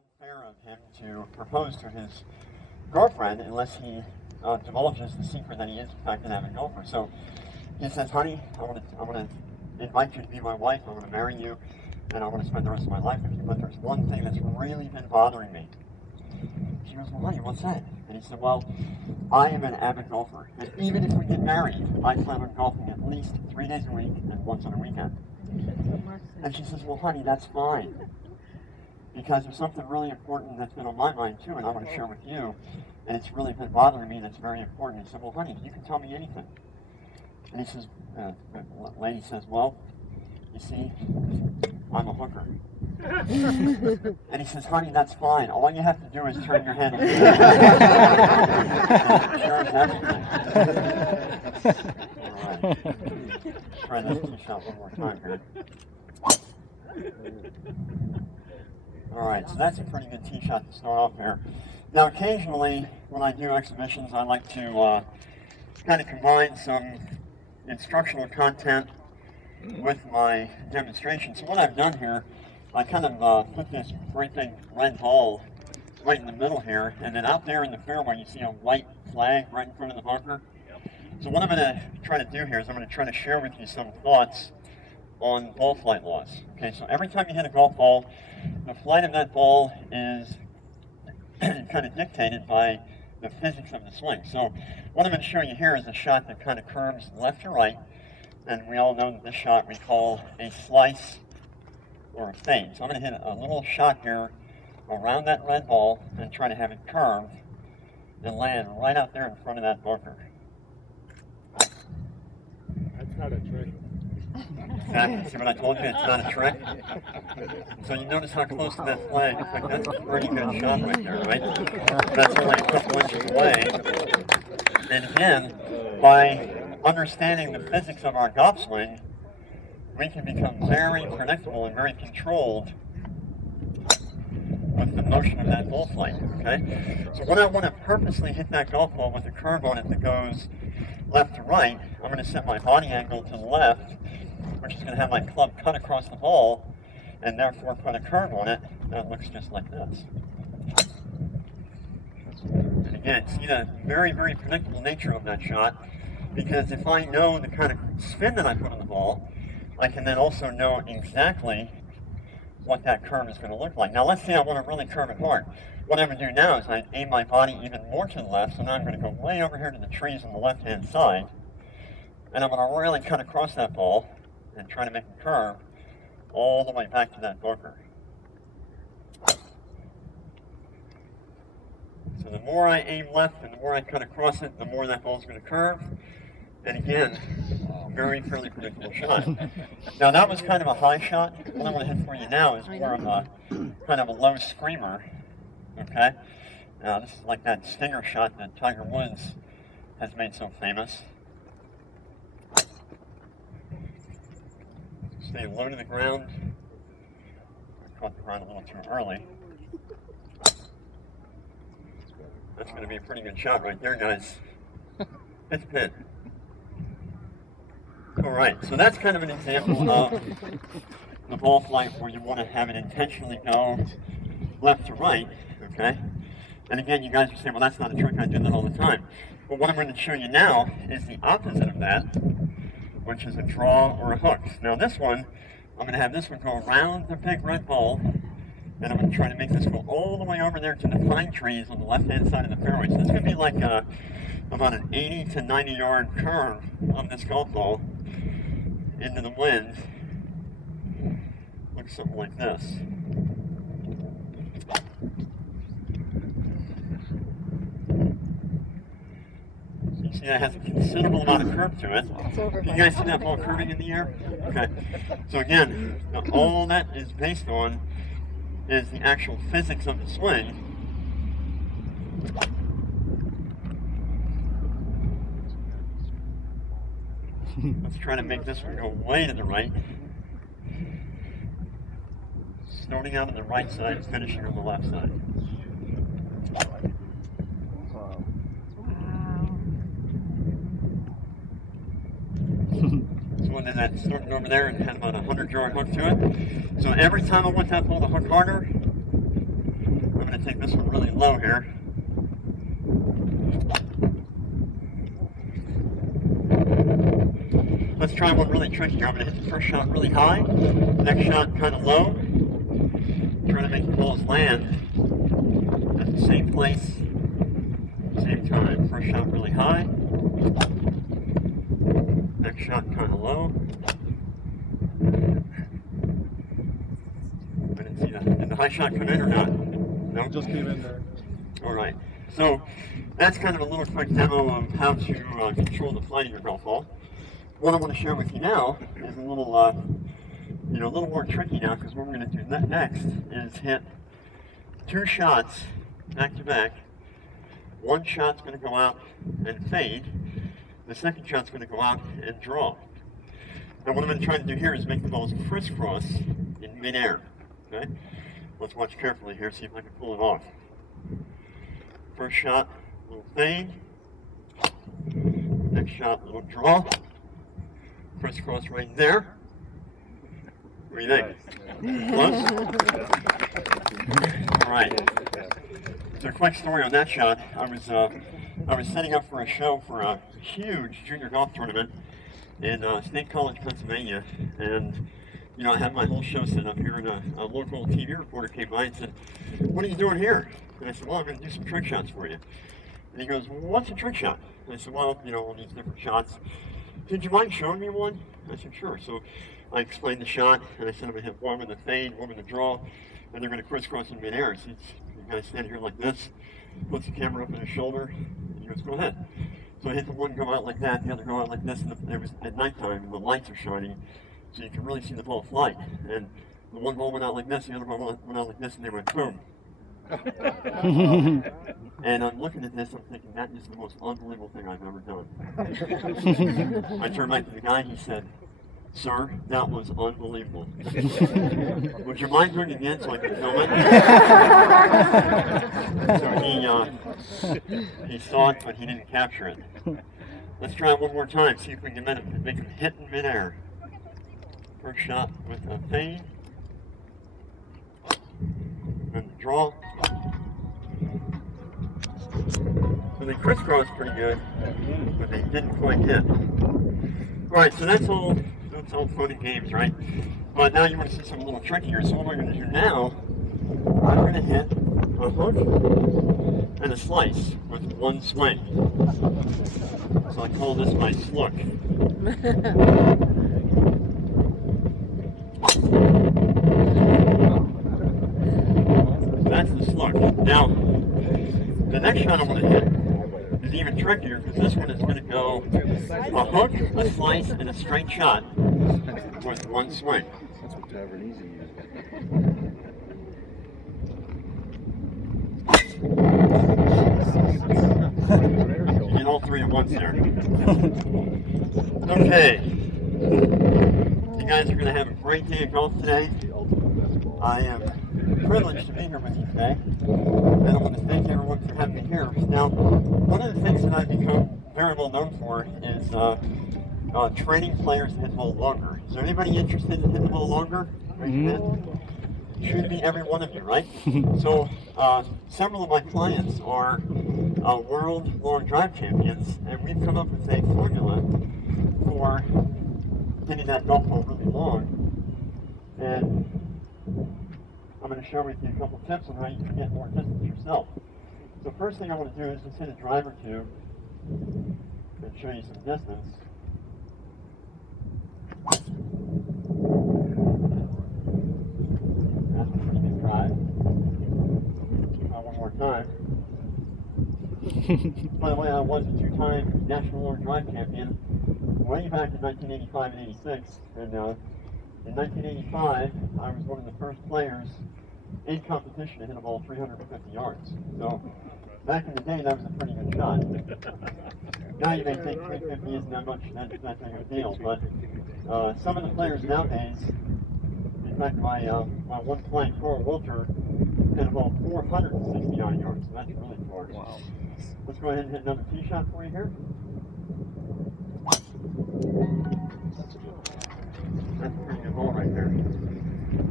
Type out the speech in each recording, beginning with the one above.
unfair of him to propose to his girlfriend unless he divulges the secret that he is in fact an avid golfer. So he says, honey, I want to invite you to be my wife, I want to marry you, and I want to spend the rest of my life with you, but there's one thing that's really been bothering me. She goes, well, honey, what's that? And he said, well, I am an avid golfer, and even if we get married, I plan on golfing at least 3 days a week and once on a weekend. And she says, well, honey, that's fine, because there's something really important that's been on my mind too, and I want to share with you, and it's really been bothering me, that's very important. He said, well, honey, you can tell me anything. And he says, the lady says, well, you see, I'm a hooker. And he says, honey, that's fine. All you have to do is turn your head. Sure as everything. All right. Try this tee shot one more time here. All right, so that's a pretty good tee shot to start off there. Now, occasionally, when I do exhibitions, I like to kind of combine some instructional content with my demonstration. So what I've done here, I kind of put this great big red ball right in the middle here, and then out there in the fairway you see a white flag right in front of the bunker. So what I'm going to try to do here is I'm going to try to share with you some thoughts on ball flight laws. Okay, so every time you hit a golf ball, the flight of that ball is kind of dictated by the physics of the swing. So what I'm going to show you here is a shot that kind of curves left to right, and we all know that this shot we call a slice or a fade. So I'm going to hit a little shot here around that red ball and try to have it curve and land right out there in front of that bunker. That's not a trick. Exactly. See what I told you? It's not a trick. So you notice how close to that flag. In fact, that's a pretty good shot right there, right? That's only a couple inches away. And again, by understanding the physics of our golf swing, we can become very predictable and very controlled with the motion of that ball flight, okay? So when I want to purposely hit that golf ball with a curve on it that goes left to right, I'm going to set my body angle to the left, which is going to have my club cut across the ball, and therefore put a curve on it that looks just like this. And again, see the very, very predictable nature of that shot, because if I know the kind of spin that I put on the ball, I can then also know exactly what that curve is going to look like. Now let's say I want to really curve it hard. What I'm going to do now is I aim my body even more to the left, so now I'm going to go way over here to the trees on the left-hand side, and I'm going to really cut across that ball and try to make a curve all the way back to that bunker. So the more I aim left and the more I cut across it, the more that ball's going to curve. And again, fairly predictable shot. Now that was kind of a high shot. What I'm going to hit for you now is more of a kind of a low screamer. Okay? Now this is like that stinger shot that Tiger Woods has made so famous. Stay low to the ground. I caught the ground a little too early. That's going to be a pretty good shot right there, guys. Hit the pin. All right, so that's kind of an example of the ball flight where you want to have it intentionally go left to right, okay? And again, you guys will say, well, that's not a trick, I do that all the time. But what I'm going to show you now is the opposite of that, which is a draw or a hook. Now this one, I'm going to have this one go around the big red ball, and I'm going to try to make this go all the way over there to the pine trees on the left-hand side of the fairway. So this could be like about an 80 to 90 yard curve of this golf ball into the wind. Looks something like this. So you see that has a considerable amount of curve to it. Can you guys see that ball curving in the air? Okay. So again, all that is based on is the actual physics of the swing. Let's try to make this one go way to the right. Starting out on the right side, finishing on the left side. So one that started over there and had about a 100-yard hook to it. So every time I want that ball to hook harder, going to take this one really low here. Let's try one really tricky here. I'm going to hit the first shot really high, next shot kind of low. Trying to make the balls land at the same place, same time. First shot really high, next shot kind of low. I didn't see that. Did the high shot come in or not? No? Just came in there. All right. So that's kind of a little quick demo of how to control the flight of your golf ball. What I want to share with you now is a little, a little more tricky now, because what we're going to do next is hit 2 shots back to back. One shot's going to go out and fade. The second shot's going to go out and draw. And what I'm going to try to do here is make the balls crisscross in midair. Okay? Let's watch carefully here, see if I can pull it off. First shot, a little fade. Next shot, a little draw. Crisscross right there. What do you think? Close? All right. So a quick story on that shot. I was setting up for a show for a huge junior golf tournament in State College, Pennsylvania, and I had my whole show set up here, and a local TV reporter came by and said, "What are you doing here?" And I said, "Well, I'm going to do some trick shots for you." And he goes, "Well, what's a trick shot?" And I said, "Well, all these different shots. Did you mind showing me one?" I said, "Sure." So I explained the shot, and I said, "I'm going to hit one with a fade, one with a draw, and they're going to crisscross in midair." So the guy standing here like this, puts the camera up on his shoulder, and he goes, "Go ahead." So I hit the one go out like that, the other go out like this, and it was at nighttime, and the lights are shining, so you can really see the ball fly. And the one ball went out like this, the other ball went out like this, and they went boom. And I'm looking at this, I'm thinking, that is the most unbelievable thing I've ever done. I turned back to the guy, he said, "Sir, that was unbelievable. Would you mind doing it again so I can film it?" So he saw it, but he didn't capture it. Let's try it one more time, see if we can make him hit in midair. First shot with a fade. And the draw. So they crisscrossed pretty good, but they didn't quite hit. Alright, so that's all fun and games, right? But now you want to see something a little trickier. So what I'm going to do now, I'm going to hit a hook and a slice with one swing. So I call this my slug. That's the slug. Now, the next shot I'm going to hit is even trickier, because this one is going to go a hook, a slice, and a straight shot with one swing. That's what Tavern Easy You did all three at once there. Okay. You guys are going to have a great day of golf today. I am privileged to be here with you today, and I want to thank everyone for having me here. Now, one of the things that I've become very well known for is training players to hit the ball longer. Is there anybody interested in hitting the ball longer? Raise your hand. Should be every one of you, right? So, several of my clients are world long drive champions, and we've come up with a formula for hitting that golf ball really long. And I'm going to share with you a couple tips on how you can get more distance yourself. So first thing I want to do is just hit a drive or two and show you some distance. That's a pretty good drive. Try one more time. By the way, I was a two-time national long drive champion way back in 1985 and 86, and in 1985, I was one of the first players in competition to hit a ball 350 yards. So back in the day, that was a pretty good shot. Now you may think 350 isn't that much, that big of a deal, but some of the players nowadays, in fact, my one client, Witter, hit a ball 469 yards. So that's really far. Wow. Let's go ahead and hit another tee shot for you here. That's a pretty good ball right there.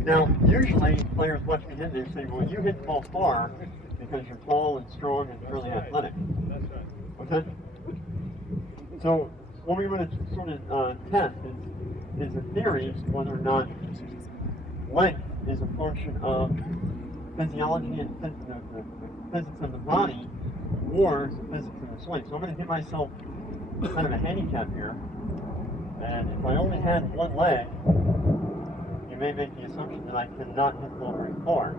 Now, usually players watch me hit, they say, well, you hit the ball far because you're tall and strong and fairly athletic. Okay? So, what we want to sort of test is a theory whether or not length is a function of physiology and the physics of the body or the physics of the swing. So I'm going to give myself kind of a handicap here. And if I only had one leg, you may make the assumption that I cannot hit the ball very far.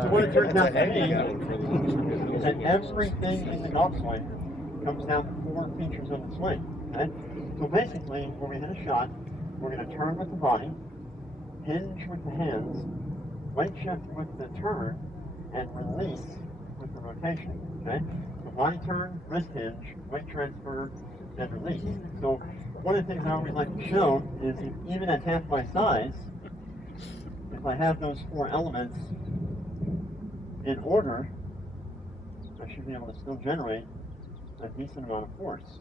So what it turns out to be is that everything in the golf swing comes down to 4 features of the swing. Okay? So basically, when we hit a shot, we're going to turn with the body, hinge with the hands, weight shift with the turn, and release with the rotation. Okay? So body turn, wrist hinge, weight transfer, and release. So one of the things I always like to show is if even at half my size, if I have those 4 elements in order, I should be able to still generate a decent amount of force.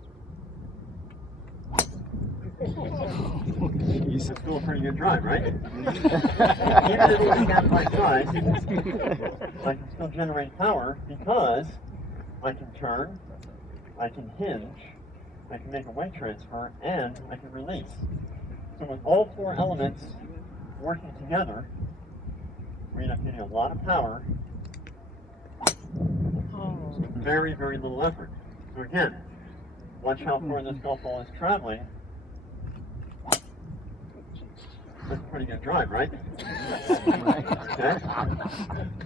It's still a pretty good drive, right? Even if it's half my size, I can still generate power because I can turn, I can hinge, I can make a weight transfer, and I can release. So with all 4 elements working together, we end up getting a lot of power with very, very little effort. So again, watch how far this golf ball is traveling. That's a pretty good drive, right? Okay.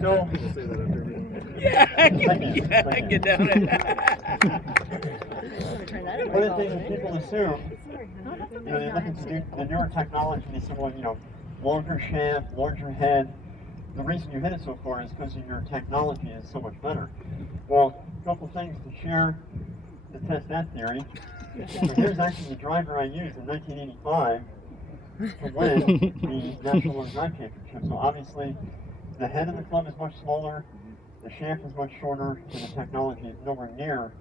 So, get down it. One of the things that people assume, they look at the newer technology and they say, well, longer shaft, larger head. The reason you hit it so far is because of your technology is so much better. Well, a couple things to share to test that theory. So here's actually the driver I used in 1985 to win the National Long Drive Championship. So obviously, the head of the club is much smaller, the shaft is much shorter, and the technology is nowhere near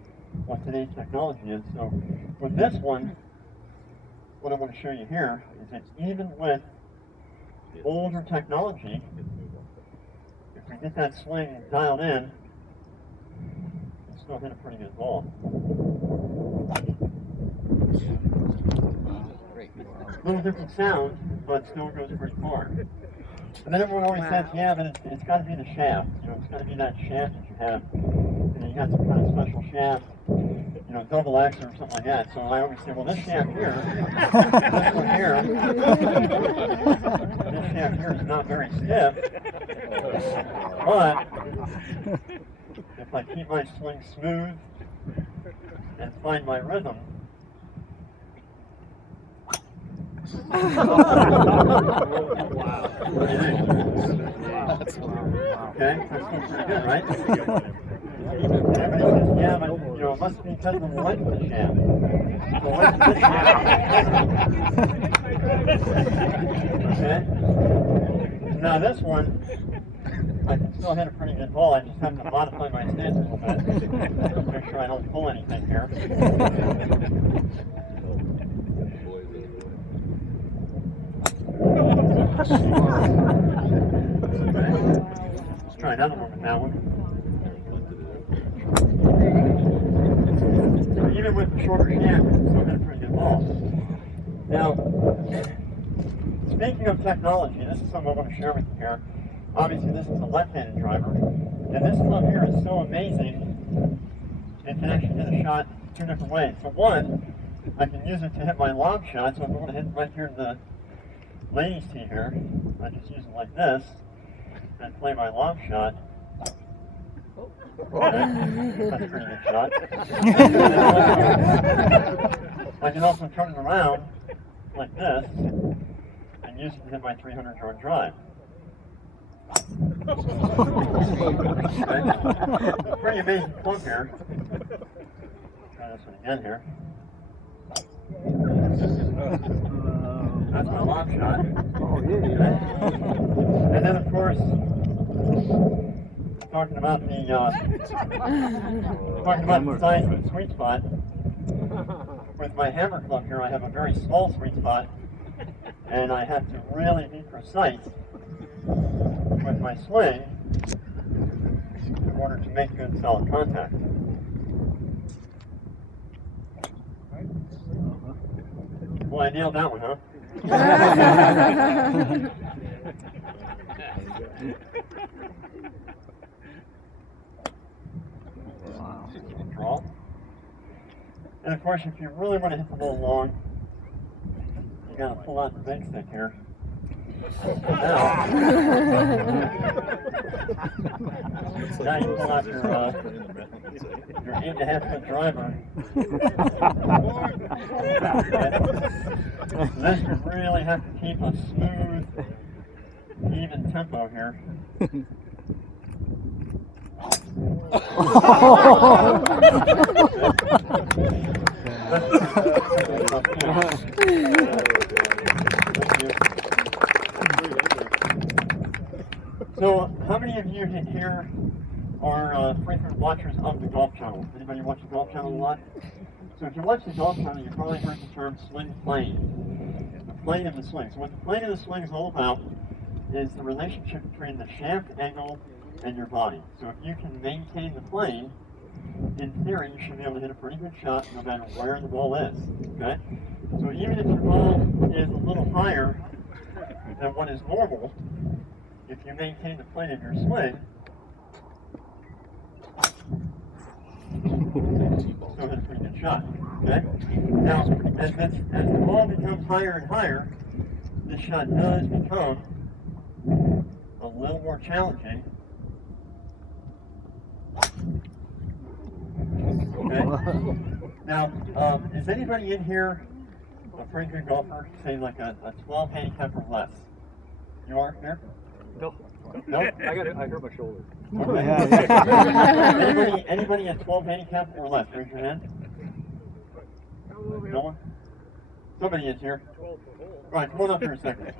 what today's technology is. So with this one, what I want to show you here is that even with older technology, if we get that swing dialed in, we still hit a pretty good ball. A little different sound, but still goes pretty far. And then everyone always says, yeah, but it's got to be the shaft. It's got to be that shaft that you have. You got some kind of special shaft, double X or something like that. So I always say, well, this shaft here, this one here, this shaft here is not very stiff. But if I keep my swing smooth and find my rhythm, okay, that's still pretty good, right? Everybody says, yeah, but it must be because of the length of the shaft. The length of the shaft. Okay? Now this one, I can still hit a pretty good ball. I just have to modify my stance a little bit. Make sure I don't pull anything here. Let's try another one with that one. So even with the shorter shaft, we can still hit a pretty good ball. Now, speaking of technology, this is something I want to share with you here. Obviously, this is a left-handed driver, and this club here is so amazing. It can actually hit a shot 2 different ways. So one, I can use it to hit my lob shot. So if I want to hit right here in the ladies' tee here, I just use it like this and play my lob shot. Okay. That's a pretty good shot. I can also turn it around like this and use it to hit my 300-yard drive. Okay. Pretty amazing club here. Try this one again here. That's my lob shot. Okay. And then of course, talking about the size of the sweet spot. With my hammer club here, I have a very small sweet spot, and I have to really be precise with my swing in order to make good solid contact. Well, I nailed that one, huh? Draw. And of course, if you really want to hit the ball long, you got to pull out the big stick here. Now you pull out your 8.5-foot driver. This you really have to keep a smooth, even tempo here. So, how many of you here are frequent watchers of the Golf Channel? Anybody watch the Golf Channel a lot? So if you watch the Golf Channel, you probably heard the term swing plane. The plane of the swing. So what the plane of the swing is all about is the relationship between the shaft angle and your body. So if you can maintain the plane, in theory, you should be able to hit a pretty good shot no matter where the ball is. Okay? So even if your ball is a little higher than what is normal, if you maintain the plane of your swing, still hit a pretty good shot. Okay? Now, as the ball becomes higher and higher, this shot does become a little more challenging. Okay? Now, is anybody in here a pretty good golfer, say like a 12 handicap or less? You are here? No. No? I hurt my shoulder. Okay. Anybody at 12 handicap or less? Raise your hand. No one? Somebody is here. All right, come on up here a second.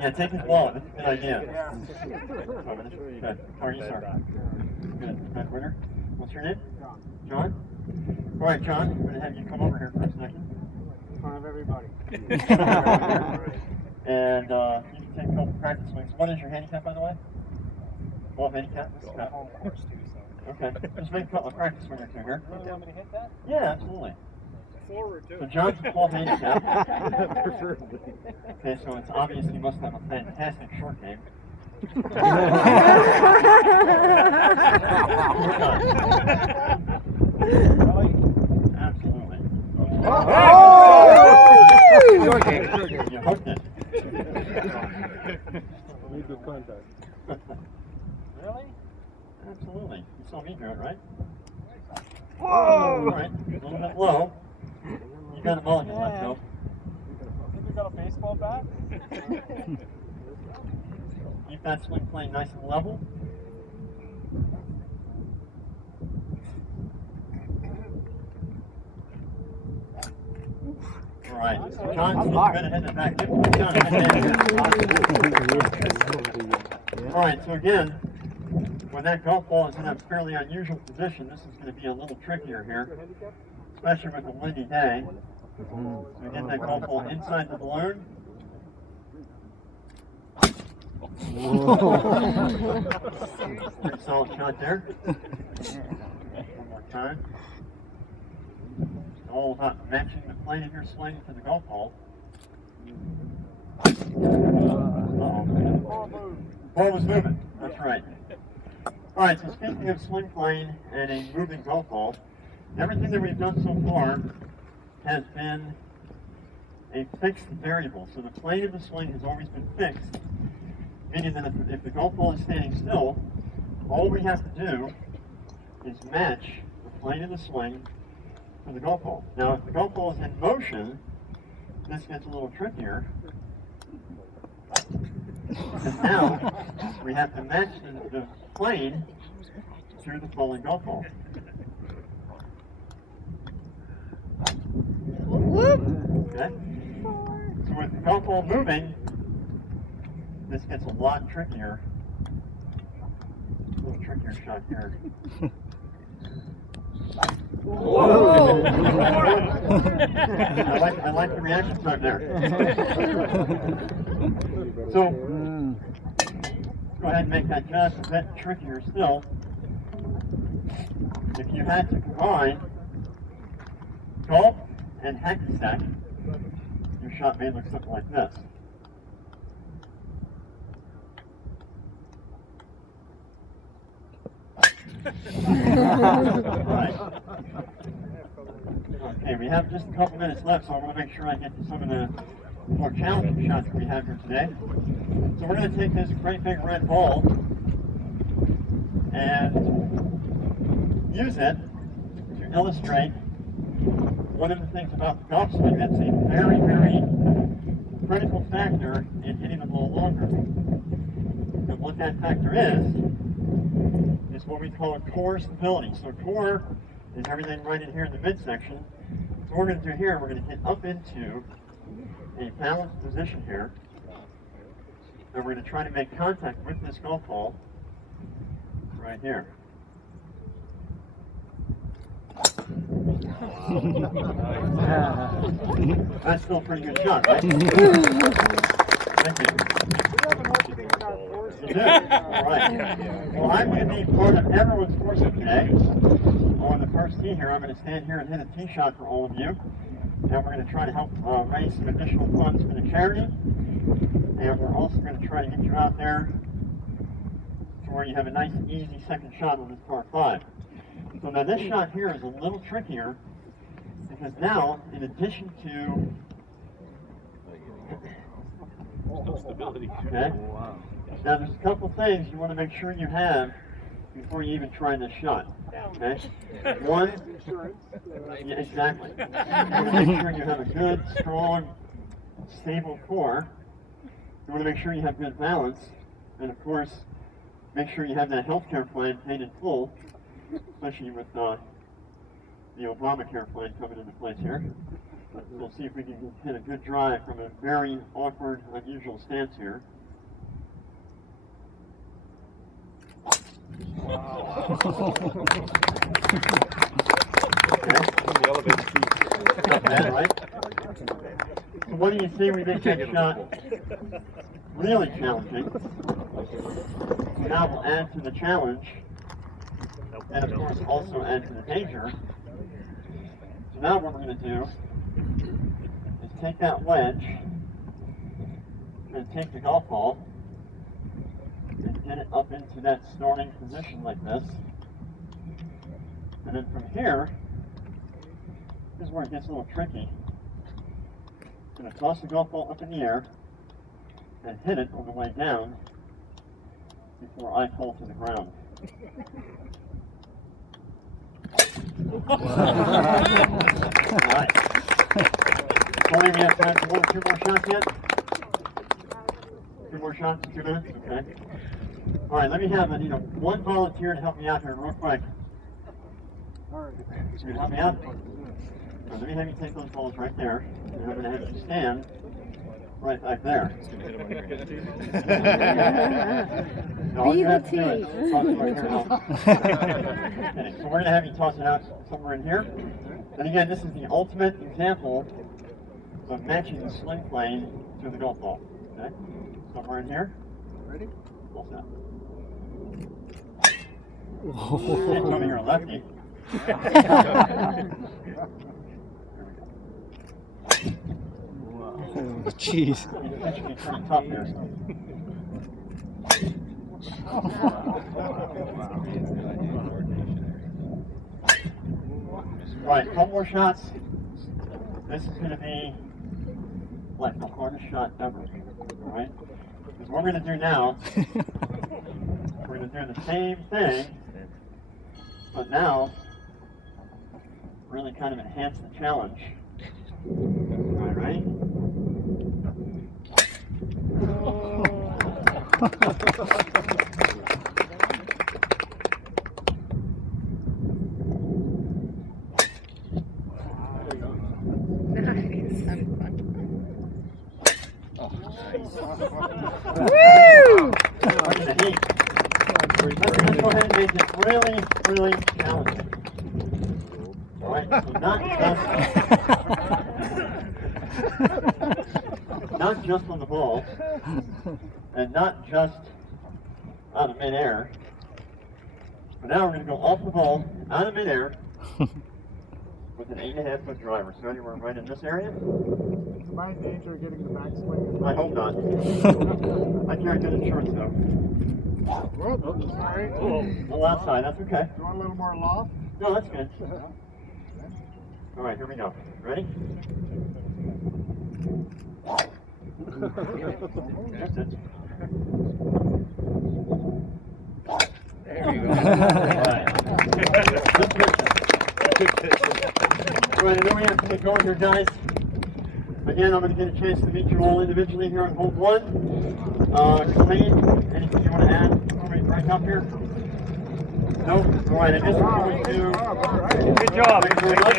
Yeah, take his wallet. That's a good idea. Good. How are you, sir? Good. Good. Witter? What's your name? John. All right, John. I'm going to have you come over here for a second. In front of everybody. And you can take a couple practice swings. What is your handicap, by the way? 12 handicap? Okay. Just make a practice swing or two here. You want me to hit that? Yeah, absolutely. Forward, too. So John's a 12 handicap. Okay, so it's obvious he must have a fantastic short game. Absolutely. Short game. You hooked it. Need good contact. Really? Absolutely. You saw me do it, right? Whoa! All right, a little bit low. You got a mulligan left, Joe. Think we got a baseball bat? Keep that swing plane nice and level. All right, so John's going to hit it back. All right, so again, when that golf ball is in a fairly unusual position, this is going to be a little trickier here, especially with a windy day. So we get that golf ball inside the balloon. Pretty solid shot there. One more time. It's all about matching the plane of your swing to the golf ball. Ball was moving. That's right. All right, so speaking of swing plane and a moving golf ball, everything that we've done so far has been a fixed variable. So the plane of the swing has always been fixed, meaning that if the golf ball is standing still, all we have to do is match the plane of the swing to the golf ball. Now, if the golf ball is in motion, this gets a little trickier. Because now we have to match the plane to the falling golf ball. Okay? So with the golf ball moving, this gets a lot trickier. A little trickier shot here. Whoa! I like the reaction time there. So, go ahead and make that just a bit trickier still. If you had to combine golf and hacky sack, your shot may look something like this. Right. Okay, we have just a couple minutes left, so I want to make sure I get to some of the more challenging shots that we have here today. So we're going to take this great big red ball and use it to illustrate one of the things about the golf swing that's a very, very critical factor in hitting the ball longer. And what that factor is what we call core stability. So core is everything right in here in the midsection. So what we're going to do here, we're going to get up into a balanced position here. And we're going to try to make contact with this golf ball right here. That's still a pretty good shot, right? Thank you. You do? All right. Well, I'm going to be part of everyone's foursome today. On the first tee here, I'm going to stand here and hit a tee shot for all of you. And we're going to try to help raise some additional funds for the charity. And we're also going to try to get you out there to where you have a nice, easy second shot on this par 5. So now this shot here is a little trickier because now, in addition to okay. Now there's a couple things you want to make sure you have before you even try this shot. Okay? One, yeah, exactly. You want to make sure you have a good, strong, stable core. You want to make sure you have good balance, and of course, make sure you have that healthcare plan paid in full, especially with the Obamacare plan coming into place here. But we'll see if we can hit a good drive from a very awkward, unusual stance here. Wow. Okay. Not bad, right? So what do you see we make that shot really challenging? Now we'll add to the challenge, and of course also add to the danger. So now what we're going to do is take that wedge and take the golf ball and get it up into that starting position like this. And then from here, this is where it gets a little tricky. I'm going to toss the golf ball up in the air and hit it on the way down before I fall to the ground. Alright. Tony, we have time for two more shots yet? 2 more shots in 2 minutes? Okay. Alright, let me have one volunteer to help me out here real quick. You can help me out? Let me have you take those balls right there, and I'm going to have you stand right back there. All you have to do is toss it right here. Okay, so we're going to have you toss it out somewhere in here. And again, this is the ultimate example of matching the sling plane to the golf ball. Okay? Somewhere in here. Ready? Ball set. Can't tell me you're a lefty. Jeez. That should be pretty tough here. Right, couple more shots. This is going to be like the hardest shot ever. Alright? Because what we're going to do now, we're going to do the same thing, but now really kind of enhance the challenge. Alright, right? Woo! Look at the heat. Let's go ahead and make it really, really challenging. All right, so not just on the ball, and not just out of midair, but now we're going to go off the ball, out of midair, with an 8.5-foot driver. So anywhere right in this area? Am I in danger of getting the backswing? I hope not. I carry good insurance though. Oh, sorry. A little outside, that's okay. You want a little more loft? No, that's good. All right, here we go. Ready? That's it. There you go. All right, I know we have to get going here, guys. Again, I'm going to get a chance to meet you all individually here on hole 1. Colleen, anything you want to add before we break up here? Nope. All right, I guess we're going to... Good job. Thank you very much.